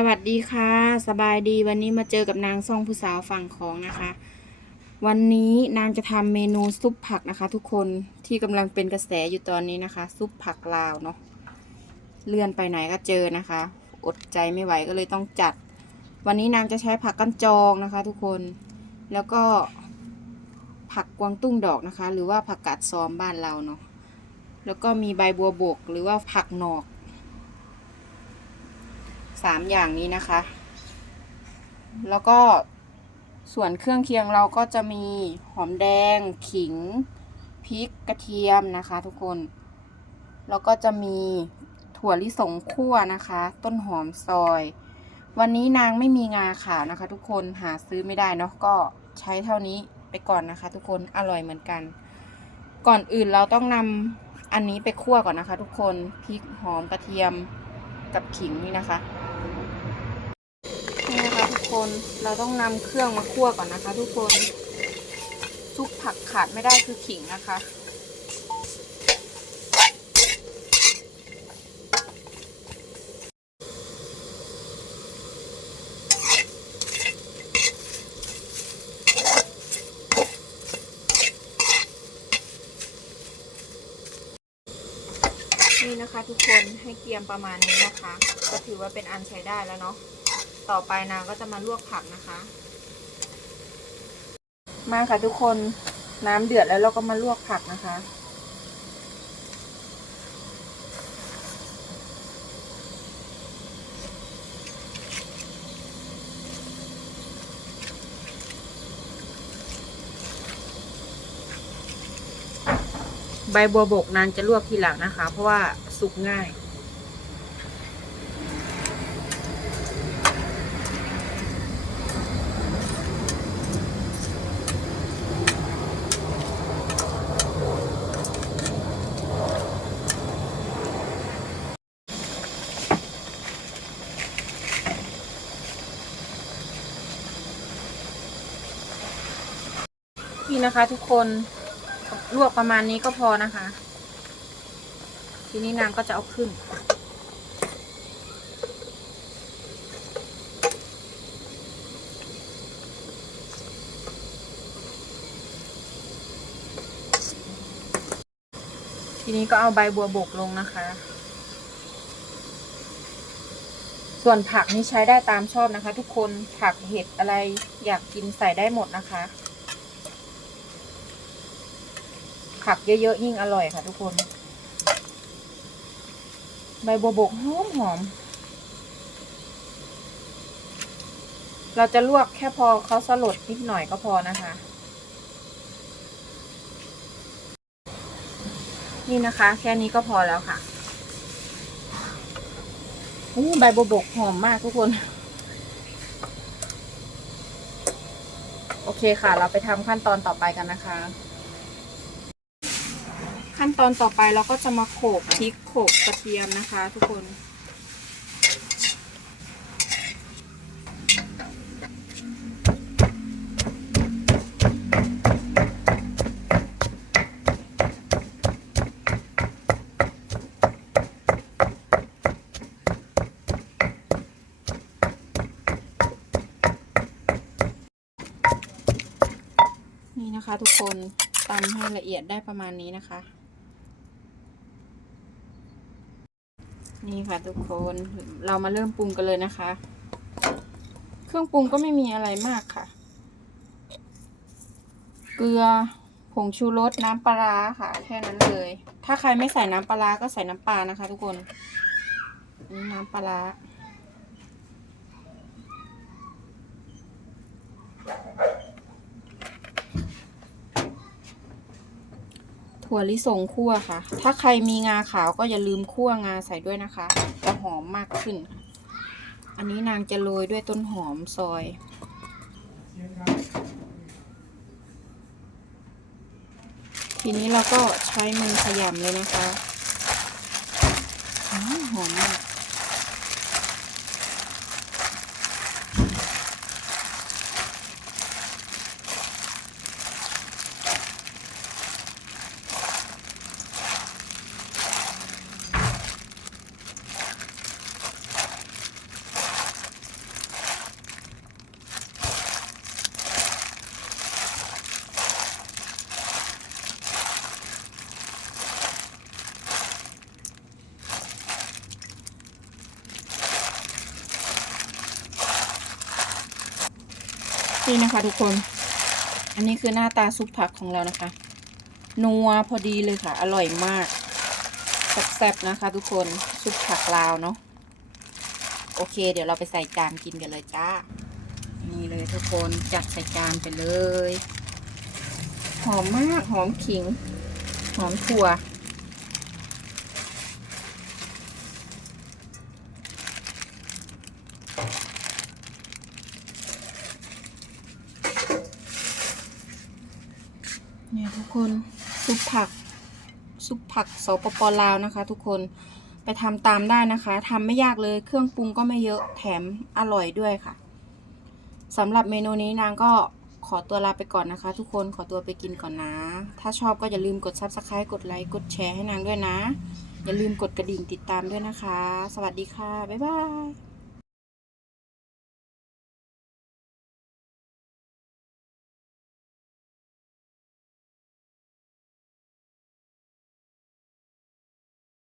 สวัสดีค่ะ สบายดีวันนี้มาเจอกับนางซ่องผู้สาวฝั่งของนะคะ วันนี้นางจะทำเมนูซุปผักนะคะ ทุกคนที่กำลังเป็นกระแสอยู่ตอนนี้นะคะ ซุปผักลาวเนาะเลื่อนไปไหนก็เจอนะคะ อดใจไม่ไหวก็เลยต้องจัด วันนี้นางจะใช้ผักกั้นจองนะคะ ทุกคนแล้วก็ผักกวางตุ้งดอกนะคะ หรือว่าผักกาดซ้อมบ้านเราเนาะแล้วก็มีใบบัวบกหรือว่าผักหนอก สามอย่างนี้นะคะ แล้วก็ส่วนเครื่องเคียงเราก็จะมีหอมแดง ขิง พริก กระเทียมนะคะ ทุกคน แล้วก็จะมีถั่วลิสงคั่วนะคะ ต้นหอมซอย วันนี้นางไม่มีงาขาวนะคะ ทุกคนหาซื้อไม่ได้เนาะก็ใช้เท่านี้ไปก่อนนะคะ ทุกคนอร่อยเหมือนกัน ก่อนอื่นเราต้องนำอันนี้ไปคั่วก่อนนะคะ ทุกคนพริกหอมกระเทียมกับขิงนี่นะคะนี่นะ คน เราต้องนำเครื่องมาคั่วก่อนนะคะ ทุกคนซุปผักขาดไม่ได้คือขิงนะคะ นี่นะคะทุกคนให้เกรียมประมาณนี้นะคะ ก็ถือว่าเป็นอันใช้ได้แล้วเนาะ ต่อไปนางก็จะมาลวกผักนะคะ มาค่ะทุกคนน้ำเดือดแล้วเราก็มาลวกผักนะคะ ใบบัวบกนางจะลวกทีหลังนะคะ เพราะว่าสุกง่าย นี่นะคะ ทุกคนลวกประมาณนี้ก็พอนะคะ ทีนี้นางก็จะเอาขึ้น ทีนี้ก็เอาใบบัวบกลงนะคะ ส่วนผักนี่ใช้ได้ตามชอบนะคะ ทุกคนผักเห็ดอะไรอยากกินใส่ได้หมดนะคะ ผักเยอะๆยิ่งอร่อยค่ะทุกคน ใบบัวบกหอมหอม เราจะลวกแค่พอเขาสลดนิดหน่อยก็พอนะคะ นี่นะคะ แค่นี้ก็พอแล้วค่ะอู้ใบบัวบกหอมมากทุกคน โอเคค่ะ เราไปทำขั้นตอนต่อไปกันนะคะ ขั้นตอนต่อไปเราก็จะมาโขลกพริกโขลกกระเทียมนะคะ ทุกคนนี่นะคะทุกคนตำให้ละเอียดได้ประมาณนี้นะคะ นี่ค่ะทุกคนเรามาเริ่มปรุงกันเลยนะคะ เครื่องปรุงก็ไม่มีอะไรมากค่ะ เกลือผงชูรสน้ำปลาค่ะ แค่นั้นเลย ถ้าใครไม่ใส่น้ำปลาร้าก็ใส่น้ำปลานะคะ ทุกคนนี่น้ำปลาร้า ถั่วลิสงคั่วค่ะ ถ้าใครมีงาขาวก็อย่าลืมคั่วงาใส่ด้วยนะคะ จะหอมมากขึ้น อันนี้นางจะโรยด้วยต้นหอมซอย ทีนี้เราก็ใช้มือขยำเลยนะคะหอมมาก นี่นะคะทุกคน อันนี้คือหน้าตาซุปผักของเรานะคะ นัวพอดีเลยค่ะ อร่อยมากแซ่บๆนะคะ ทุกคนซุปผักลาวเนาะโอเค เดี๋ยวเราไปใส่จานกินกันเลยจ้า นี่เลยทุกคนจัดใส่จานไปเลย หอมมากหอมขิง หอมถั่ว เนี่ยทุกคนซุปผักซุปผักสปปลาวนะคะ ทุกคนไปทำตามได้นะคะทำไม่ยากเลยเครื่องปรุงก็ไม่เยอะแถมอร่อยด้วยค่ะสำหรับเมนูนี้นางก็ขอตัวลาไปก่อนนะคะ ทุกคนขอตัวไปกินก่อนนะ ถ้าชอบก็อย่าลืมกด subscribe กดไลค์กดแชร์ให้นางด้วยนะ อย่าลืมกดกระดิ่งติดตามด้วยนะคะ สวัสดีค่ะ บ๊ายบาย